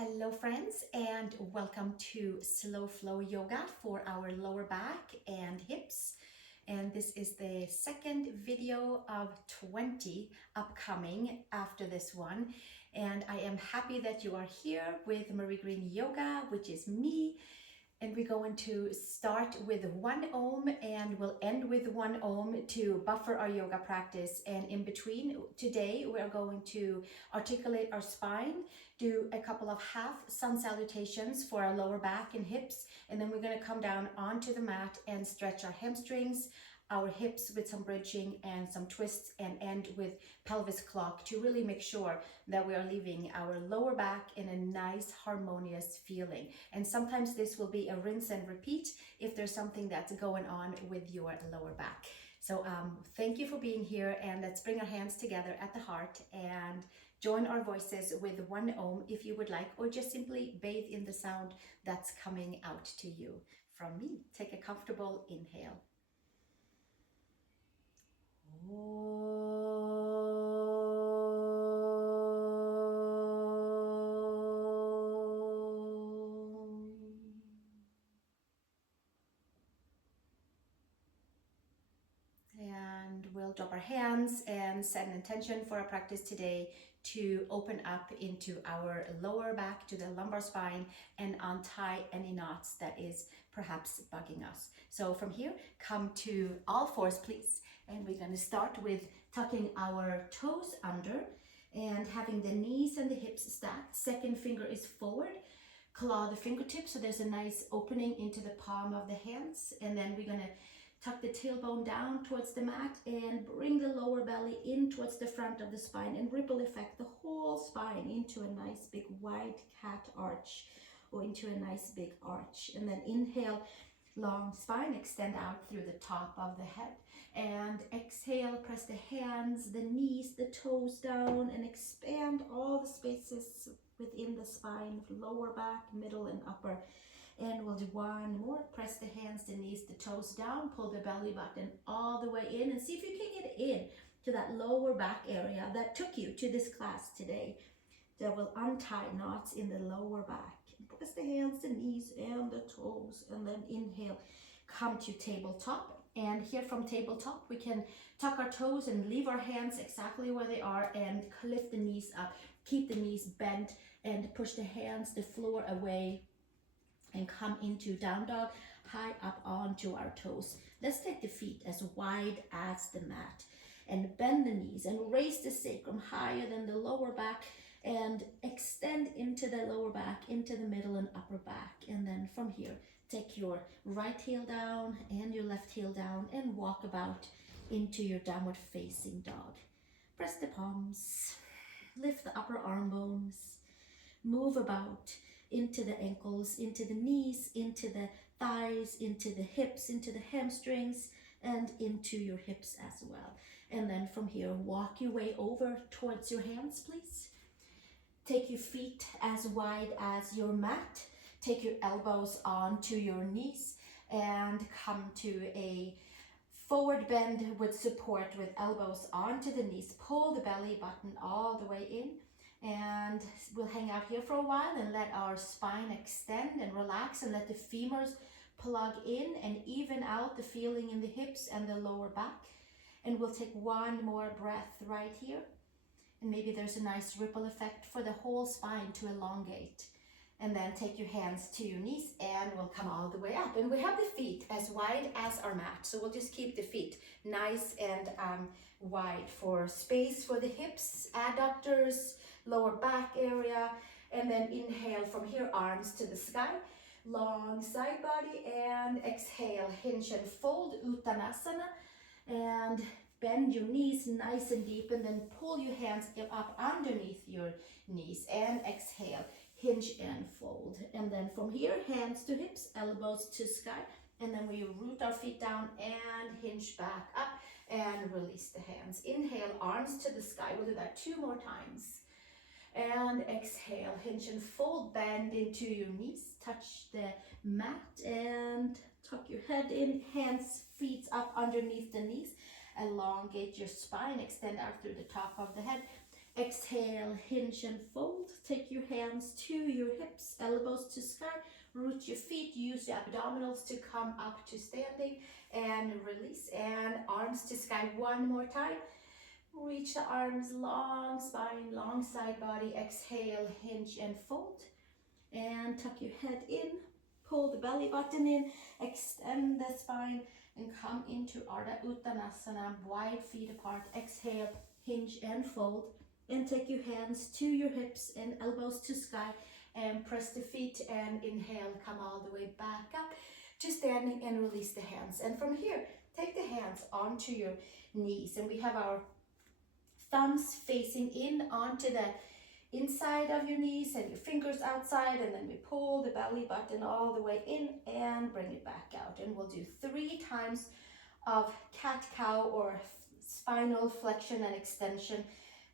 Hello friends, and welcome to Slow Flow Yoga for our lower back and hips. And this is the second video of 20 upcoming after this one. And I am happy that you are here with Marie Green Yoga, which is me. And we're going to start with 1 Om and we'll end with 1 Om to buffer our yoga practice. And in between today, we are going to articulate our spine, do a couple of half sun salutations for our lower back and hips. And then we're going to come down onto the mat and stretch our hamstrings, our hips with some bridging and some twists, and end with pelvis clock to really make sure that we are leaving our lower back in a nice harmonious feeling. And sometimes this will be a rinse and repeat if there's something that's going on with your lower back. So thank you for being here, and let's bring our hands together at the heart and join our voices with 1 Om if you would like, or just simply bathe in the sound that's coming out to you from me. Take a comfortable inhale. And we'll drop our hands and set an intention for our practice today to open up into our lower back to the lumbar spine and untie any knots that is perhaps bugging us. So from here, come to all fours, please. And we're going to start with tucking our toes under and having the knees and the hips stacked. Second finger is forward. Claw the fingertips so there's a nice opening into the palm of the hands. And then we're going to tuck the tailbone down towards the mat and bring the lower belly in towards the front of the spine and ripple effect the whole spine into a nice big wide cat arch, or into a nice big arch. And then inhale, long spine, extend out through the top of the head. And exhale, press the hands, the knees, the toes down, and expand all the spaces within the spine, lower back, middle, and upper. And we'll do one more. Press the hands, the knees, the toes down. Pull the belly button all the way in, and see if you can get in to that lower back area that took you to this class today. That will untie knots in the lower back. Press the hands, the knees, and the toes. And then inhale, come to tabletop. And here from tabletop, we can tuck our toes and leave our hands exactly where they are and lift the knees up. Keep the knees bent and push the hands, the floor away, and come into down dog, high up onto our toes. Let's take the feet as wide as the mat and bend the knees and raise the sacrum higher than the lower back and extend into the lower back, into the middle and upper back. And then from here, take your right heel down and your left heel down and walk about into your downward facing dog. Press the palms, lift the upper arm bones, move about into the ankles, into the knees, into the thighs, into the hips, into the hamstrings, and into your hips as well. And then from here, walk your way over towards your hands, please. Take your feet as wide as your mat. Take your elbows onto your knees and come to a forward bend with support with elbows onto the knees. Pull the belly button all the way in. And we'll hang out here for a while and let our spine extend and relax, and let the femurs plug in and even out the feeling in the hips and the lower back. And we'll take one more breath right here. And maybe there's a nice ripple effect for the whole spine to elongate. And then take your hands to your knees and we'll come all the way up. And we have the feet as wide as our mat. So we'll just keep the feet nice and wide for space for the hips, adductors, lower back area. And then inhale from here, arms to the sky, long side body, and exhale, hinge and fold, Uttanasana, and bend your knees nice and deep, and then pull your hands up underneath your knees and exhale, hinge and fold. And then from here, hands to hips, elbows to sky, and then we root our feet down and hinge back up and release the hands. Inhale, arms to the sky. We'll do that 2 more times. And exhale, hinge and fold, bend into your knees, touch the mat and tuck your head in, hands, feet up underneath the knees, elongate your spine, extend out through the top of the head, Exhale, hinge and fold. Take your hands to your hips, elbows to sky. Root your feet, use your abdominals to come up to standing and release. And arms to sky one more time. Reach the arms, long spine, long side body. Exhale, hinge and fold. And tuck your head in. Pull the belly button in. Extend the spine and come into Ardha Uttanasana. Wide feet apart. Exhale, hinge and fold. And take your hands to your hips and elbows to sky. And press the feet and inhale. Come all the way back up to standing and release the hands. And from here, take the hands onto your knees. And we have our thumbs facing in onto the inside of your knees and your fingers outside, and then we pull the belly button all the way in and bring it back out. And we'll do 3 times of cat-cow or spinal flexion and extension.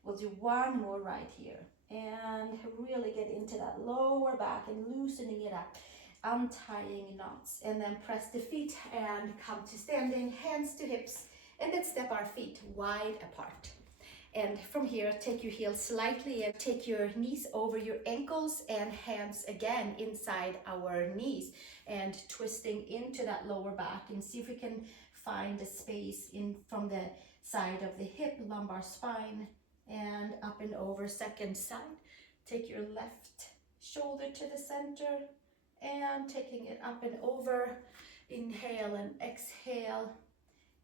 We'll do 1 more right here and really get into that lower back and loosening it up, untying knots, and then press the feet and come to standing, hands to hips, and let's step our feet wide apart. And from here, take your heels slightly and take your knees over your ankles and hands again inside our knees and twisting into that lower back, and see if we can find a space in from the side of the hip, lumbar spine, and up and over. Second side, take your left shoulder to the center and taking it up and over. Inhale and exhale,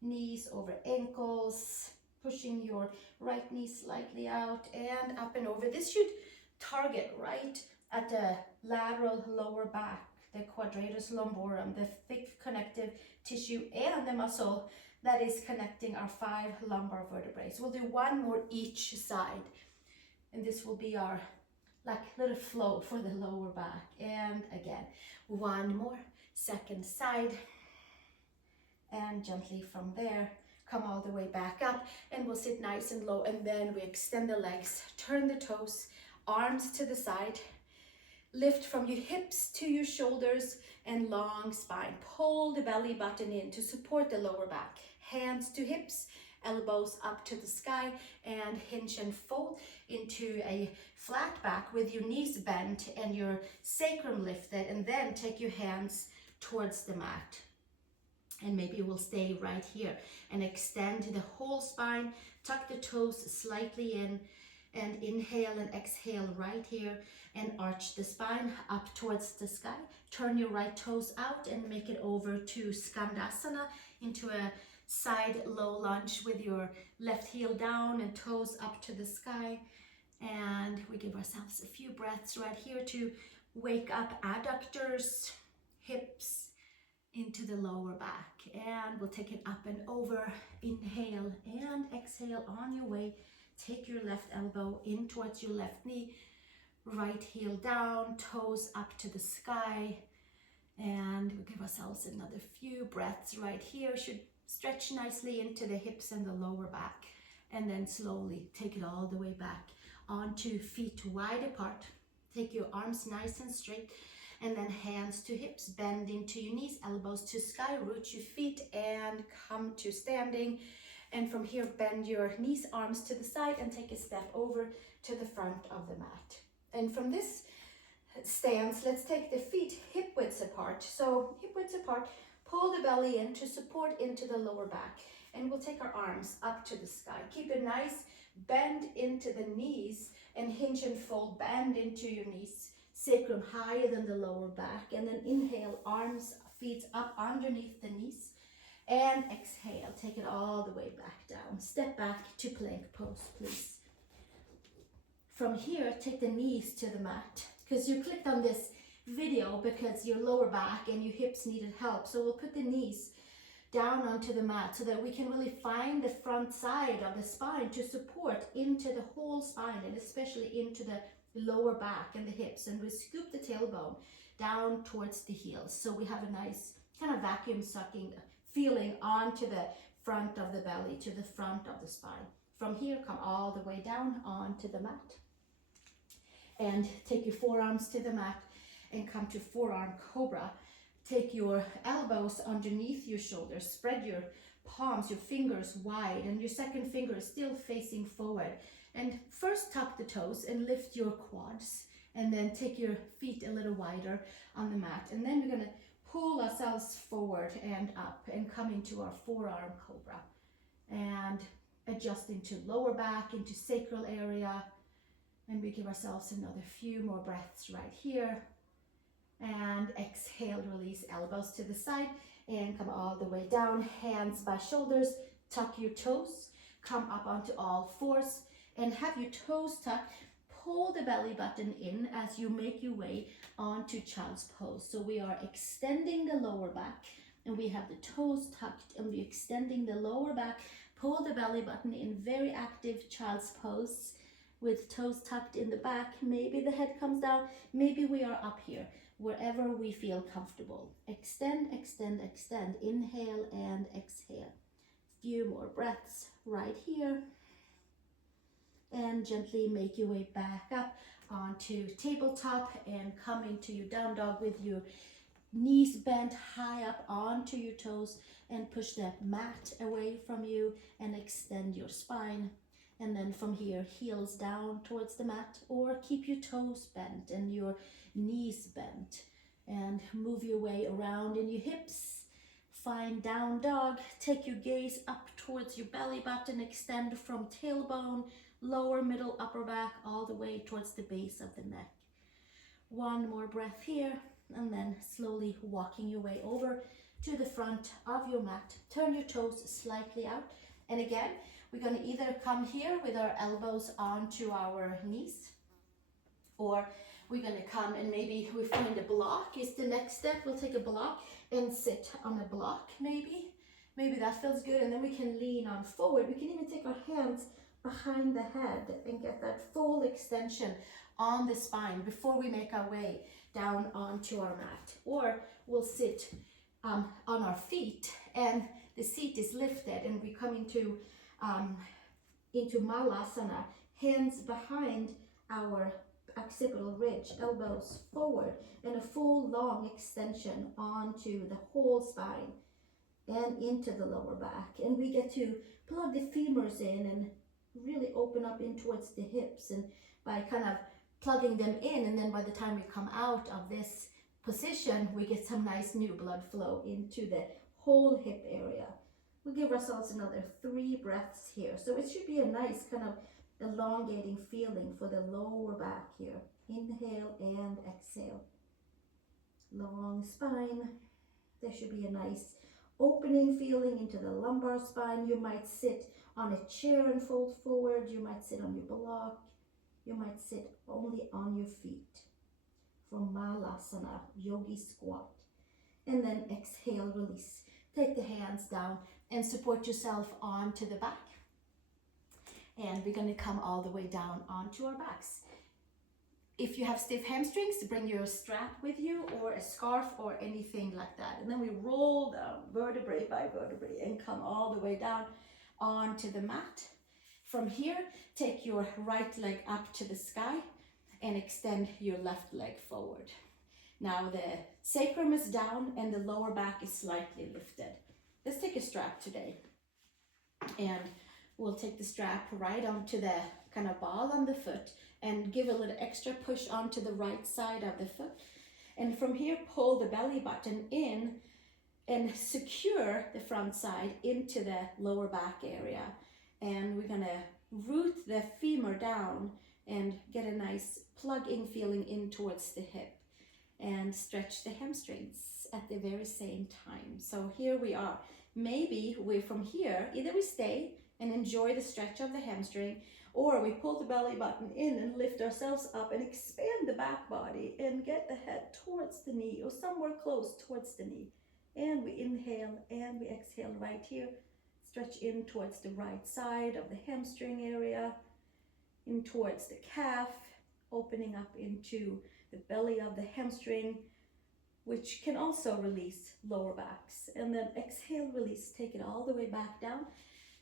knees over ankles. Pushing your right knee slightly out and up and over. This should target right at the lateral lower back, the quadratus lumborum, the thick connective tissue and the muscle that is connecting our 5 lumbar vertebrae. So we'll do 1 more each side. And this will be our like little flow for the lower back. And again, 1 more, second side. And gently from there, come all the way back up, and we'll sit nice and low, and then we extend the legs, turn the toes, arms to the side, lift from your hips to your shoulders and long spine. Pull the belly button in to support the lower back. Hands to hips, elbows up to the sky, and hinge and fold into a flat back with your knees bent and your sacrum lifted, and then take your hands towards the mat. And maybe we'll stay right here and extend the whole spine, tuck the toes slightly in, and inhale and exhale right here, and arch the spine up towards the sky. Turn your right toes out and make it over to Skandasana, into a side low lunge with your left heel down and toes up to the sky. And we give ourselves a few breaths right here to wake up adductors, hips, into the lower back, and we'll take it up and over. Inhale and exhale on your way. Take your left elbow in towards your left knee, right heel down, toes up to the sky, and we'll give ourselves another few breaths right here. Should stretch nicely into the hips and the lower back, and then slowly take it all the way back onto feet wide apart. Take your arms nice and straight, and then hands to hips, bend into your knees, elbows to sky, root your feet and come to standing. And from here, bend your knees, arms to the side, and take a step over to the front of the mat. And from this stance, let's take the feet hip widths apart. So hip widths apart, pull the belly in to support into the lower back. And we'll take our arms up to the sky. Keep a nice bend into the knees and hinge and fold, bend into your knees. Sacrum higher than the lower back, and then inhale, arms, feet up underneath the knees, and exhale, take it all the way back down. Step back to plank pose, please. From here, take the knees to the mat, because you clicked on this video because your lower back and your hips needed help. So we'll put the knees down onto the mat so that we can really find the front side of the spine to support into the whole spine, and especially into the lower back and the hips. And we scoop the tailbone down towards the heels, so we have a nice kind of vacuum sucking feeling onto the front of the belly, to the front of the spine. From here, come all the way down onto the mat, and take your forearms to the mat and come to forearm cobra. Take your elbows underneath your shoulders, spread your palms, your fingers wide, and your second finger is still facing forward. And first tuck the toes and lift your quads, and then take your feet a little wider on the mat. And then we're gonna pull ourselves forward and up and come into our forearm cobra. And adjusting to lower back, into sacral area. And we give ourselves another few more breaths right here. And exhale, release elbows to the side and come all the way down, hands by shoulders, tuck your toes, come up onto all fours and have your toes tucked. Pull the belly button in as you make your way onto child's pose. So we are extending the lower back and we have the toes tucked and we're extending the lower back. Pull the belly button in, very active child's pose with toes tucked in the back. Maybe the head comes down, maybe we are up here, wherever we feel comfortable. Extend, extend, extend. Inhale and exhale. Few more breaths right here. And gently make your way back up onto tabletop and come into your down dog with your knees bent high up onto your toes, and push that mat away from you and extend your spine. And then from here, heels down towards the mat, or keep your toes bent and your knees bent, and move your way around in your hips. Find down dog, take your gaze up towards your belly button, extend from tailbone, lower, middle, upper back, all the way towards the base of the neck. One more breath here, and then slowly walking your way over to the front of your mat. Turn your toes slightly out. And again, we're going to either come here with our elbows onto our knees, or we're going to come and maybe we find a block is the next step. We'll take a block and sit on a block maybe. Maybe that feels good, and then we can lean on forward. We can even take our hands behind the head and get that full extension on the spine before we make our way down onto our mat. Or we'll sit on our feet and the seat is lifted and we come into Malasana, hands behind our occipital ridge, elbows forward, and a full long extension onto the whole spine and into the lower back. And we get to plug the femurs in and really open up in towards the hips, and by kind of plugging them in, and then by the time we come out of this position, we get some nice new blood flow into the whole hip area. We'll give ourselves another 3 breaths here. So it should be a nice kind of elongating feeling for the lower back here. Inhale and exhale. Long spine. There should be a nice opening feeling into the lumbar spine. You might sit on a chair and fold forward. You might sit on your block. You might sit only on your feet. From Malasana, yogi squat. And then exhale, release. Take the hands down and support yourself onto the back. And we're going to come all the way down onto our backs. If you have stiff hamstrings, bring your strap with you or a scarf or anything like that. And then we roll down vertebrae by vertebrae and come all the way down onto the mat. From here, take your right leg up to the sky and extend your left leg forward. Now the sacrum is down and the lower back is slightly lifted. Let's take a strap today. And we'll take the strap right onto the kind of ball on the foot and give a little extra push onto the right side of the foot. And from here, pull the belly button in and secure the front side into the lower back area. And we're gonna root the femur down and get a nice plug-in feeling in towards the hip and stretch the hamstrings at the very same time. So here we are. Maybe from here, either we stay and enjoy the stretch of the hamstring, or we pull the belly button in and lift ourselves up and expand the back body and get the head towards the knee or somewhere close towards the knee. And we inhale and we exhale right here. Stretch in towards the right side of the hamstring area, in towards the calf, opening up into the belly of the hamstring, which can also release lower backs. And then exhale, release, take it all the way back down.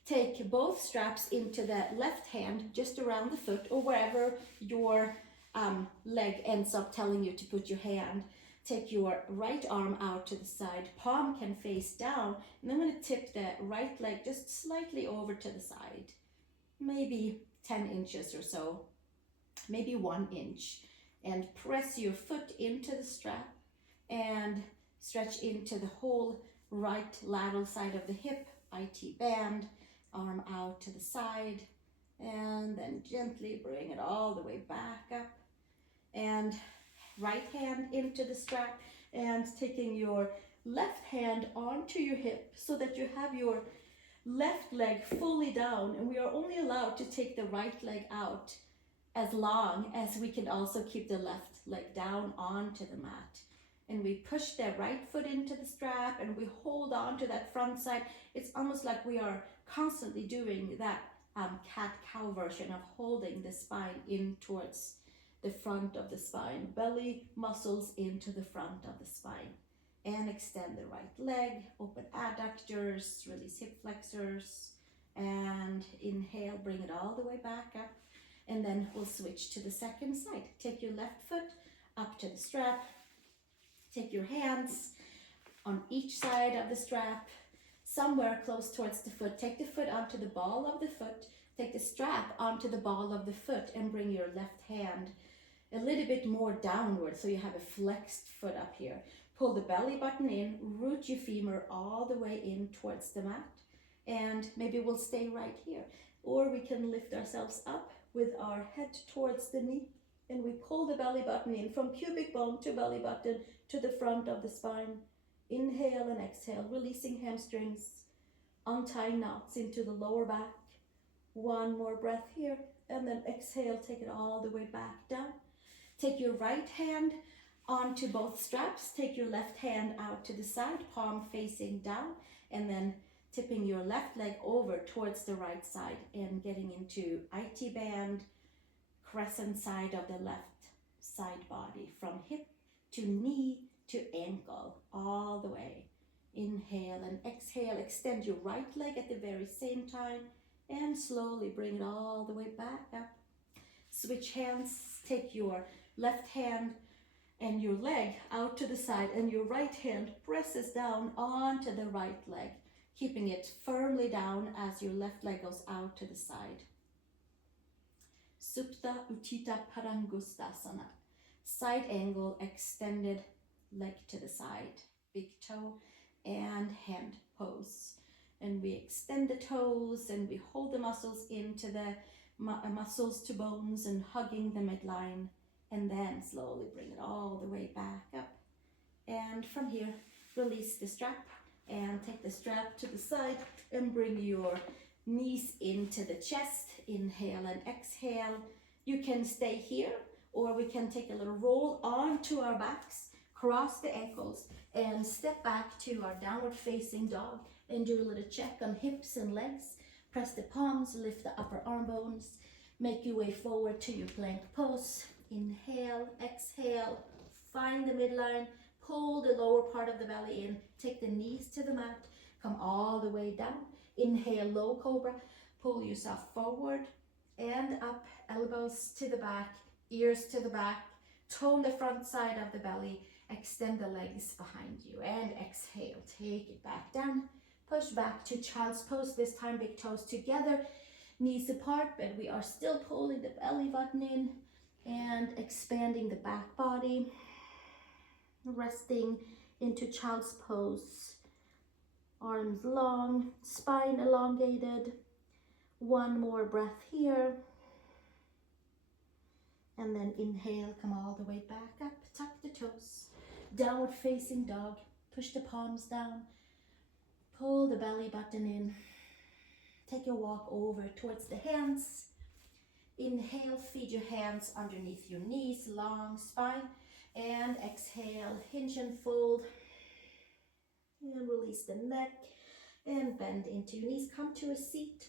Take both straps into the left hand, just around the foot, or wherever your leg ends up telling you to put your hand. Take your right arm out to the side, palm can face down, and I'm going to tip the right leg just slightly over to the side. Maybe 10 inches or so, maybe 1 inch, and press your foot into the strap and stretch into the whole right lateral side of the hip, IT band, arm out to the side, and then gently bring it all the way back up, and right hand into the strap and taking your left hand onto your hip so that you have your left leg fully down, and we are only allowed to take the right leg out as long as we can also keep the left leg down onto the mat. And we push the right foot into the strap and we hold on to that front side. It's almost like we are constantly doing that cat-cow version of holding the spine in towards the front of the spine, belly muscles into the front of the spine. And extend the right leg, open adductors, release hip flexors, and inhale, bring it all the way back up. And then we'll switch to the second side. Take your left foot up to the strap. Take your hands on each side of the strap, somewhere close towards the foot. Take the foot onto the ball of the foot. Take the strap onto the ball of the foot and bring your left hand a little bit more downward so you have a flexed foot up here. Pull the belly button in, root your femur all the way in towards the mat, and maybe we'll stay right here. Or we can lift ourselves up with our head towards the knee, and we pull the belly button in from pubic bone to belly button to the front of the spine. Inhale and exhale, releasing hamstrings, untie knots into the lower back. One more breath here, and then exhale, take it all the way back down. Take your right hand onto both straps, take your left hand out to the side, palm facing down, and then tipping your left leg over towards the right side and getting into IT band, crescent side of the left side body, from hip to knee to ankle, all the way. Inhale and exhale, extend your right leg at the very same time, and slowly bring it all the way back up. Switch hands, take your left hand and your leg out to the side, and your right hand presses down onto the right leg, keeping it firmly down as your left leg goes out to the side. Supta Utthita Padangusthasana. Side angle, extended leg to the side, big toe and hand pose. And we extend the toes and we hold the muscles into the muscles to bones and hugging the midline, and then slowly bring it all the way back up. And from here, release the strap and take the strap to the side and bring your knees into the chest. Inhale and exhale. You can stay here, or we can take a little roll onto our backs, cross the ankles, and step back to our downward facing dog and do a little check on hips and legs. Press the palms, lift the upper arm bones, make your way forward to your plank pose. Inhale, exhale, find the midline, pull the lower part of the belly in, take the knees to the mat, come all the way down. Inhale, low cobra, pull yourself forward and up, elbows to the back, ears to the back, tone the front side of the belly, extend the legs behind you, and exhale, take it back down. Push back to child's pose, this time big toes together, knees apart, but we are still pulling the belly button in and expanding the back body, resting into child's pose, arms long, spine elongated. One more breath here, and then inhale, come all the way back up, tuck the toes, downward facing dog, push the palms down, pull the belly button in, take a walk over towards the hands. Inhale, feed your hands underneath your knees, long spine, and exhale, hinge and fold, and release the neck, and bend into your knees, come to a seat.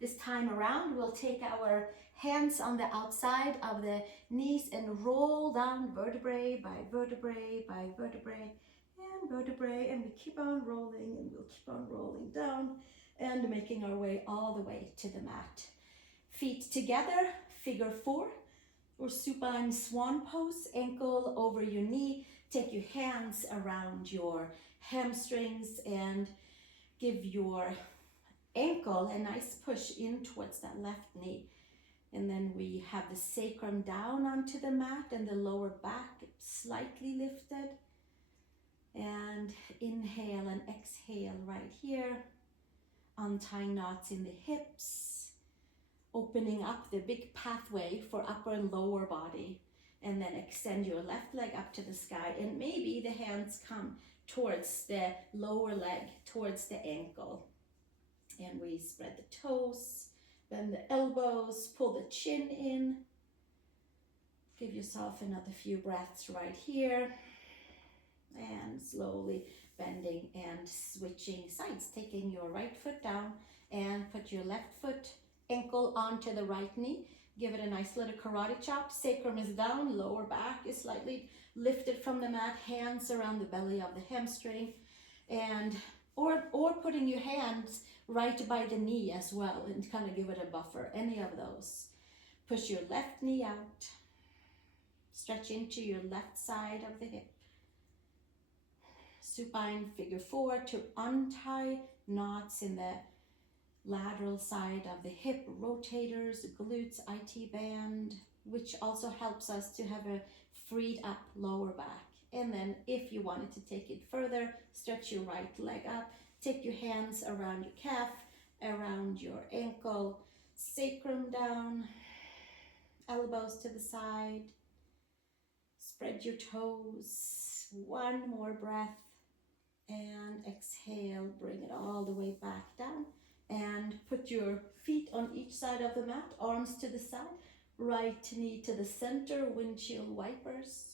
This time around, we'll take our hands on the outside of the knees and roll down vertebrae by vertebrae by vertebrae and vertebrae, and we keep on rolling, and we'll keep on rolling down and making our way all the way to the mat. Feet together, figure 4, or supine swan pose, ankle over your knee. Take your hands around your hamstrings and give your ankle, a nice push in towards that left knee. And then we have the sacrum down onto the mat and the lower back slightly lifted. And inhale and exhale right here. Untying knots in the hips. Opening up the big pathway for upper and lower body. And then extend your left leg up to the sky. And maybe the hands come towards the lower leg, towards the ankle. And we spread the toes. Bend the elbows, pull the chin in. Give yourself another few breaths right here. And slowly bending and switching sides. Taking your right foot down and put your left foot ankle onto the right knee. Give it a nice little karate chop. Sacrum is down, lower back is slightly lifted from the mat. Hands around the belly of the hamstring. And or putting your hands right by the knee as well and kind of give it a buffer, any of those. Push your left knee out. Stretch into your left side of the hip. Supine figure 4 to untie knots in the lateral side of the hip, rotators, glutes, IT band, which also helps us to have a freed up lower back. And then if you wanted to take it further, stretch your right leg up, take your hands around your calf, around your ankle, sacrum down, elbows to the side, spread your toes, one more breath, and exhale, bring it all the way back down, and put your feet on each side of the mat, arms to the side, right knee to the center, windshield wipers.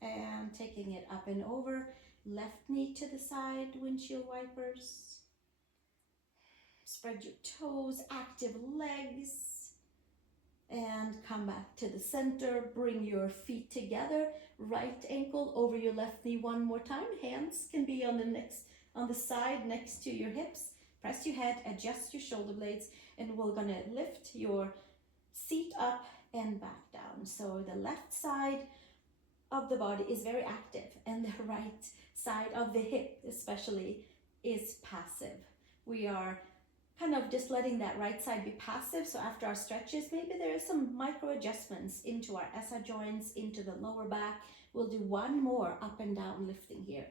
And taking it up and over, left knee to the side, windshield wipers. Spread your toes, active legs. And come back to the center, bring your feet together, right ankle over your left knee one more time. Hands can be on the side next to your hips. Press your head, adjust your shoulder blades, and we're gonna lift your seat up and back down. So the left side of the body is very active and the right side of the hip especially is passive. We are kind of just letting that right side be passive. So after our stretches, maybe there is some micro adjustments into our SI joints, into the lower back. We'll do one more up and down lifting here.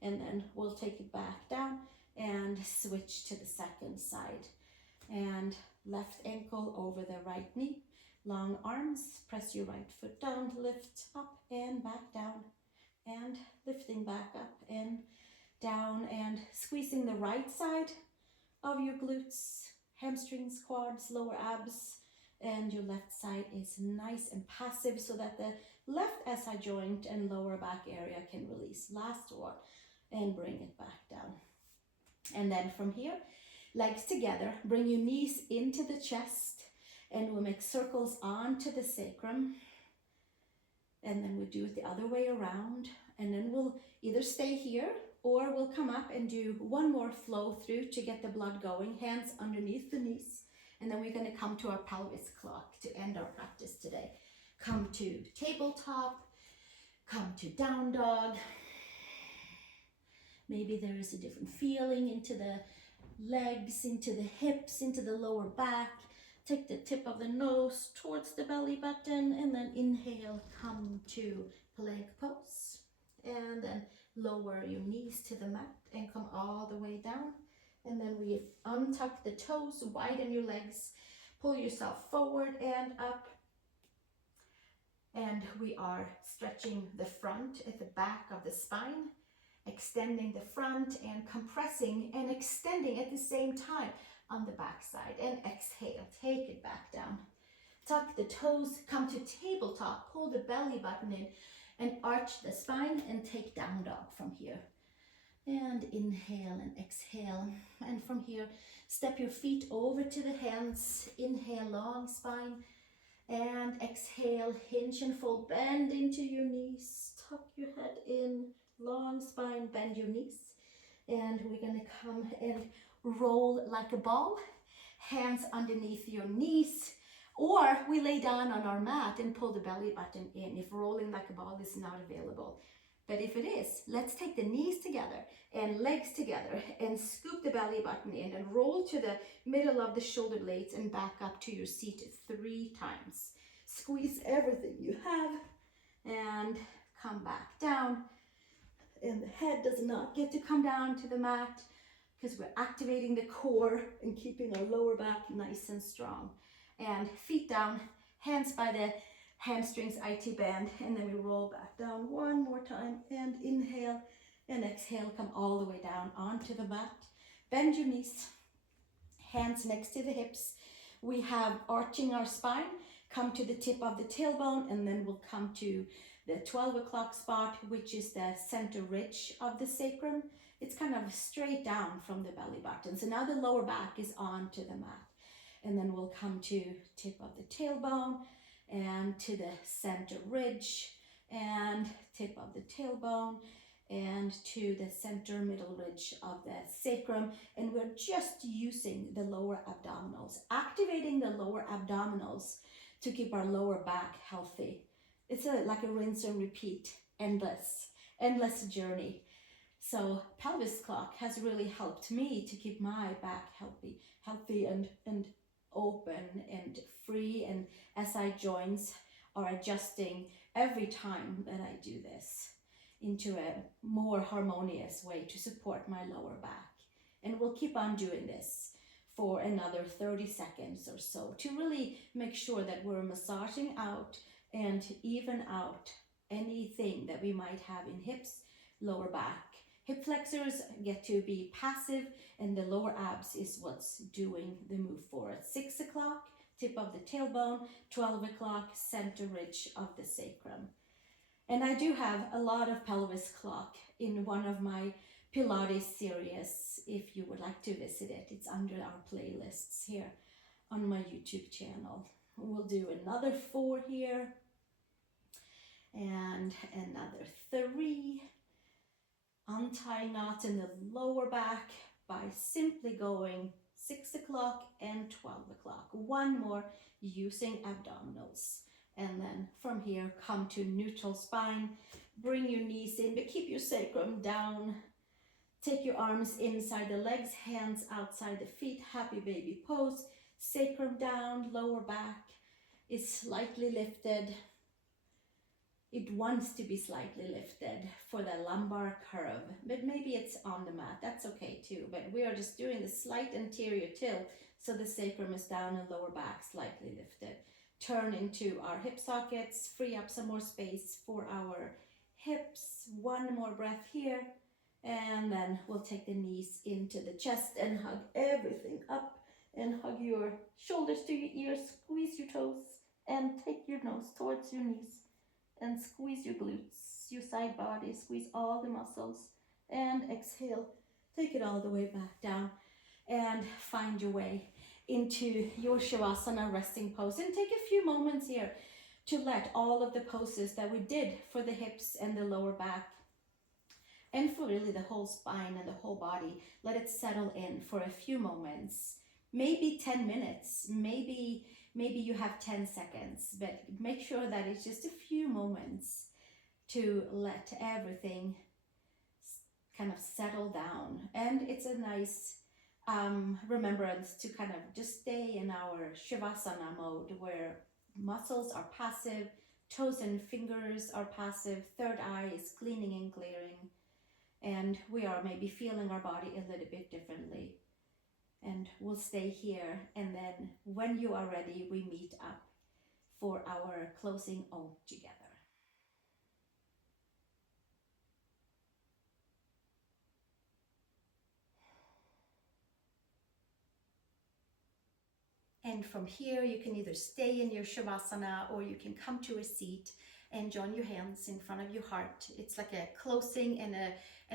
And then we'll take it back down and switch to the second side. And left ankle over the right knee. Long arms, press your right foot down, lift up and back down. And lifting back up and down and squeezing the right side of your glutes, hamstrings, quads, lower abs, and your left side is nice and passive so that the left SI joint and lower back area can release. Last one, and bring it back down. And then from here, legs together, bring your knees into the chest, and we'll make circles onto the sacrum. And then we'll do it the other way around, and then we'll either stay here or we'll come up and do one more flow through to get the blood going, hands underneath the knees. And then we're going to come to our pelvis clock to end our practice today. Come to tabletop, come to down dog. Maybe there is a different feeling into the legs, into the hips, into the lower back. Take the tip of the nose towards the belly button and then inhale, come to plank pose. And then lower your knees to the mat and come all the way down. And then we untuck the toes, widen your legs, pull yourself forward and up. And we are stretching the front at the back of the spine, extending the front and compressing and extending at the same time on the back side. And exhale, take it back down. Tuck the toes, come to tabletop, pull the belly button in and arch the spine and take down dog from here. And inhale and exhale. And from here, step your feet over to the hands. Inhale, long spine. And exhale, hinge and fold, bend into your knees. Tuck your head in, long spine, bend your knees. And we're gonna come and roll like a ball. Hands underneath your knees. Or we lay down on our mat and pull the belly button in if rolling like a ball is not available. But if it is, let's take the knees together and legs together and scoop the belly button in and roll to the middle of the shoulder blades and back up to your seat 3 times. Squeeze everything you have and come back down. And the head does not get to come down to the mat because we're activating the core and keeping our lower back nice and strong. And feet down, hands by the hamstrings IT band, and then we roll back down one more time and inhale and exhale, come all the way down onto the mat. Bend your knees, hands next to the hips. We have arching our spine, come to the tip of the tailbone, and then we'll come to the 12 o'clock spot, which is the center ridge of the sacrum. It's kind of straight down from the belly button. So now the lower back is onto the mat. And then we'll come to tip of the tailbone and to the center ridge and tip of the tailbone and to the center middle ridge of the sacrum. And we're just using the lower abdominals, activating the lower abdominals to keep our lower back healthy. It's like a rinse and repeat, endless journey. So pelvis clock has really helped me to keep my back healthy and open and free, and SI joints are adjusting every time that I do this into a more harmonious way to support my lower back. And we'll keep on doing this for another 30 seconds or so to really make sure that we're massaging out and even out anything that we might have in hips, lower back. Hip flexors get to be passive, and the lower abs is what's doing the move forward. 6 o'clock, tip of the tailbone, 12 o'clock, center ridge of the sacrum. And I do have a lot of pelvis clock in one of my Pilates series, if you would like to visit it. It's under our playlists here on my YouTube channel. We'll do another 4 here and another 3. Untie knots in the lower back by simply going 6 o'clock and 12 o'clock. One more using abdominals. And then from here, come to neutral spine. Bring your knees in, but keep your sacrum down. Take your arms inside the legs, hands outside the feet. Happy baby pose. Sacrum down, lower back is slightly lifted. It wants to be slightly lifted for the lumbar curve, but maybe it's on the mat. That's okay too, but we are just doing the slight anterior tilt, so the sacrum is down and lower back slightly lifted. Turn into our hip sockets, free up some more space for our hips. One more breath here, and then we'll take the knees into the chest and hug everything up and hug your shoulders to your ears, squeeze your toes, and take your nose towards your knees. And squeeze your glutes, your side body, squeeze all the muscles, and exhale. Take it all the way back down and find your way into your Shavasana resting pose. And take a few moments here to let all of the poses that we did for the hips and the lower back and for really the whole spine and the whole body, let it settle in for a few moments, maybe 10 minutes, maybe you have 10 seconds, but make sure that it's just a few moments to let everything kind of settle down. And it's a nice remembrance to kind of just stay in our Shavasana mode where muscles are passive, toes and fingers are passive, third eye is cleaning and clearing, and we are maybe feeling our body a little bit differently. And we'll stay here, and then when you are ready, we meet up for our closing Om together. And from here, you can either stay in your Shavasana or you can come to a seat and join your hands in front of your heart. It's like a closing and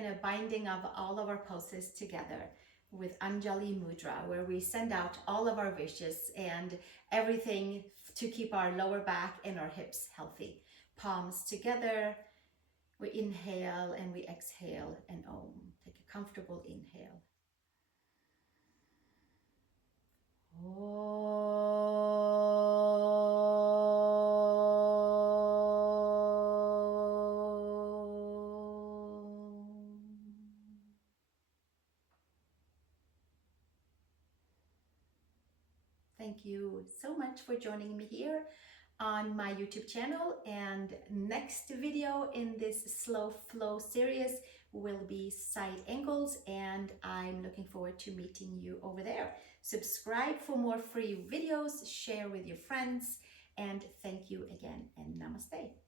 a binding of all of our poses together with Anjali Mudra, where we send out all of our wishes and everything to keep our lower back and our hips healthy. Palms together, we inhale and we exhale and Om. Take a comfortable inhale. Om. thank you so much for joining me here on my YouTube channel. And next video in this slow flow series will be side angles, and I'm looking forward to meeting you over there. Subscribe for more free videos, share with your friends, and thank you again, and namaste.